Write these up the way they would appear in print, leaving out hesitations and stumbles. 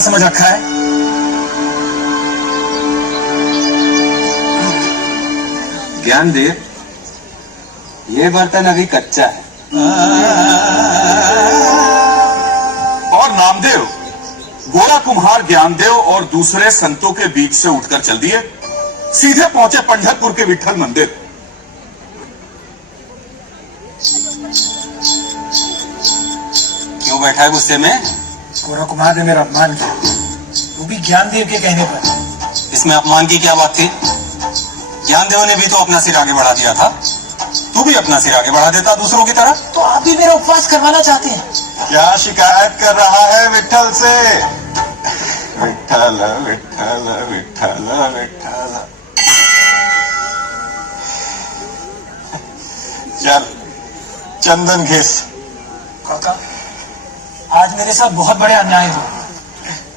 समझ रखा है। ज्ञानदेव, ये बर्तन अभी कच्चा है। और नामदेव, गोरा कुम्हार ज्ञानदेव और दूसरे संतों के बीच से उठकर चल दिए, सीधे पहुंचे पंढरपुर के विठल मंदिर। क्यों बैठा है गुस्से में? गोरा कुमार ने मेरा अपमान किया, वो भी ज्ञानदेव के कहने पर। इसमें अपमान की क्या बात थी? ज्ञानदेव ने भी तो अपना सिर आगे बढ़ा दिया था। तू भी अपना सिर आगे बढ़ा देता दूसरों की तरह। तो आप भी मेरा उपवास करवाना चाहते हैं? क्या शिकायत कर रहा है विठल से? विठल विठल विठल विठल। चल चंदन घिस। काका, आज मेरे साथ बहुत बड़े अन्याय हुए।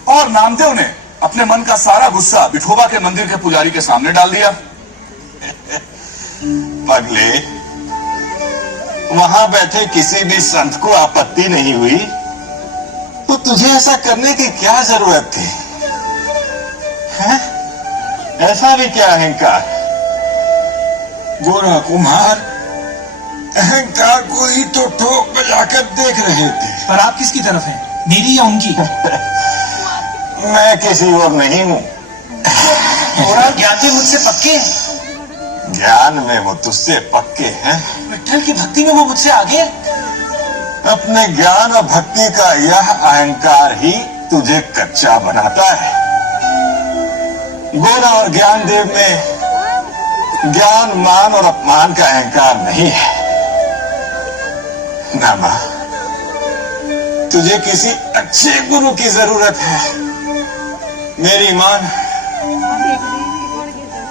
और नामदेव ने अपने मन का सारा गुस्सा विठोबा के मंदिर के पुजारी के सामने डाल दिया। पगले, वहां बैठे किसी भी संत को आपत्ति नहीं हुई तो तुझे ऐसा करने की क्या जरूरत थी? हैं? ऐसा भी क्या अहंकार? गोरा कुम्हार अहंकार को ही तो ठोक बजाकर देख रहे थे। पर आप किसकी तरफ हैं, मेरी या उनकी? मैं किसी और नहीं हूं। गोरा, ज्ञानदेव मुझसे पक्के हैं। ज्ञान में वो तुझसे पक्के हैं। विठल की भक्ति में वो मुझसे आगे। अपने ज्ञान और भक्ति का यह अहंकार ही तुझे कच्चा बनाता है। गोरा और ज्ञानदेव में ज्ञान, मान और अपमान का अहंकार नहीं है। नामा, तुझे किसी अच्छे गुरु की जरूरत है। मेरी मान,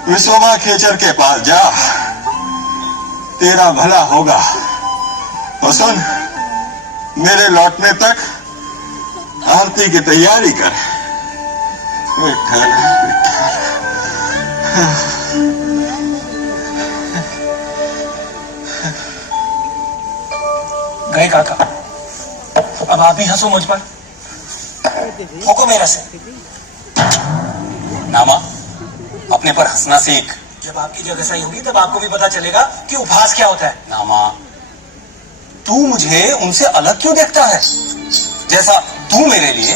विशोबा खेचर के पास जा, तेरा भला होगा। और सुन, मेरे लौटने तक आरती की तैयारी कर। विठल विठल। गए काका, अब आप ही हंसो मुझ पर, ठोको मेरा से। नामा, अपने पर हंसना सीख। जब आपकी जगह सही होगी तब आपको भी पता चलेगा कि उपहास क्या होता है। नामा, तू मुझे उनसे अलग क्यों देखता है? जैसा तू मेरे लिए,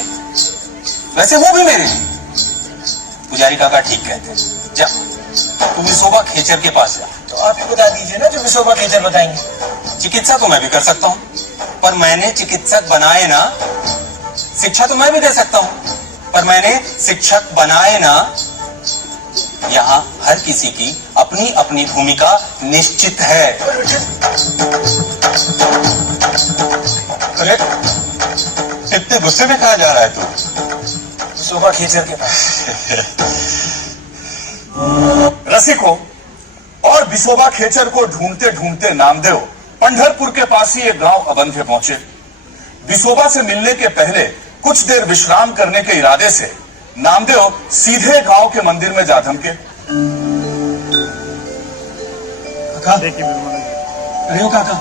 वैसे वो भी मेरे लिए। पुजारी काका ठीक कहते हैं। जा, तू विशोबा खेचर के पास जा। तो आप ही बता दीजिए ना जो विशोबा खेचर बताएंगे। चिकित्सा तो मैं भी कर सकता हूँ, पर मैंने चिकित्सक बनाए ना। शिक्षा तो मैं भी दे सकता हूँ, पर मैंने शिक्षक बनाए ना। यहाँ हर किसी की अपनी अपनी भूमिका निश्चित है। अरे, इतने गुस्से में कहा जा रहा है तू? विशोबा खेचर के पास। रसिकों, और विशोबा खेचर को ढूंढते ढूंढते नामदेव पंढरपुर के पास ही एक गांव अबंधे पहुंचे। विशोबा से मिलने के पहले कुछ देर विश्राम करने के इरादे से नामदेव सीधे गांव के मंदिर में जा धमके। काका, अरे ओ काका,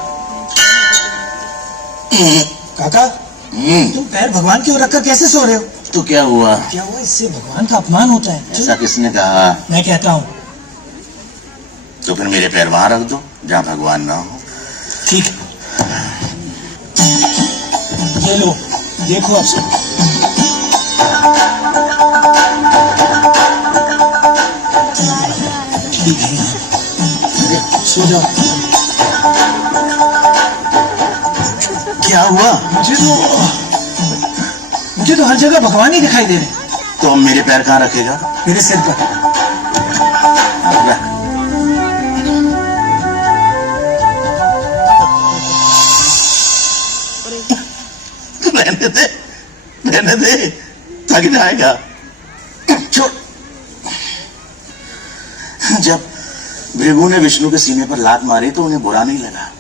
काका, तुम पैर भगवान की ओर रखकर कैसे सो रहे हो? तो क्या हुआ? क्या हुआ? इससे भगवान का अपमान होता है। ऐसा किसने कहा? मैं कहता हूँ। तो फिर मेरे पैर वहां रख दो जहाँ भगवान ना हो। ठीक है, ये लो, देखो अब सब। ठीक है, सो जाओ। क्या हुआ? मुझे तो हर जगह भगवान ही दिखाई दे रहे। तो अब मेरे पैर कहाँ रखेगा? मेरे सिर पर। रहने दे, रहने दे, थक जाएगा। छोड़। जब भृगु ने विष्णु के सीने पर लात मारी तो उन्हें बुरा नहीं लगा।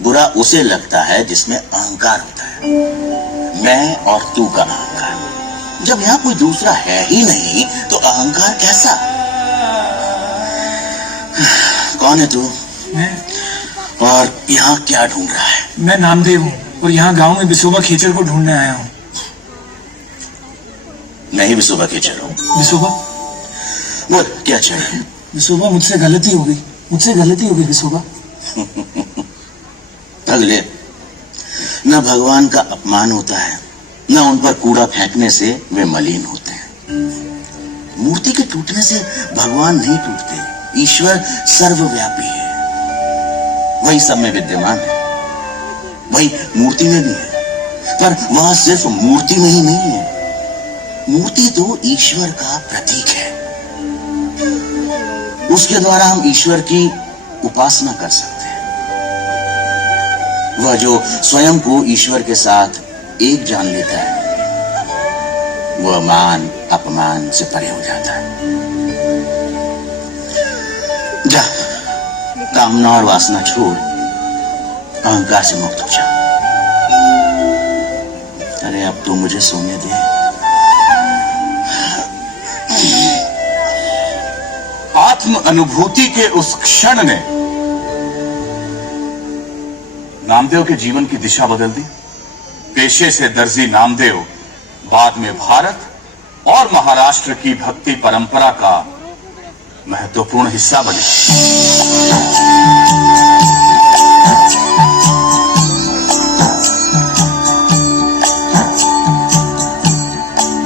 बुरा उसे लगता है जिसमें अहंकार होता है। मैं और तू का अहंकार। जब यहाँ कोई दूसरा है ही नहीं तो अहंकार कैसा? कौन है तू? मैं। और यहाँ क्या ढूंढ रहा है? मैं नामदेव हूँ और यहाँ गांव में विशोबा खेचर को ढूंढने आया हूँ। नहीं विशोबा खेचर हूं। विशोबा, बोल क्या चाहिए? विशोबा मुझसे गलती हो गई, मुझसे गलती हो गई विशोबा। अगले, न भगवान का अपमान होता है, न उन पर कूड़ा फेंकने से वे मलिन होते हैं। मूर्ति के टूटने से भगवान नहीं टूटते, ईश्वर सर्वव्यापी है, वही सब में विद्यमान है, वही मूर्ति में भी है। पर वह सिर्फ मूर्ति में ही नहीं है, मूर्ति तो ईश्वर का प्रतीक है। उसके द्वारा हम ईश्वर की उपासना कर सकते हैं। वह जो स्वयं को ईश्वर के साथ एक जान लेता है, वह मान अपमान से परे हो जाता है। जा, कामना और वासना छोड़, अहंकार से मुक्त हो जा। अरे अब तो मुझे सोने दे। आत्म अनुभूति के उस क्षण ने नामदेव के जीवन की दिशा बदल दी। पेशे से दर्जी नामदेव बाद में भारत और महाराष्ट्र की भक्ति परंपरा का महत्वपूर्ण हिस्सा बने।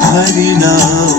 हरि नाम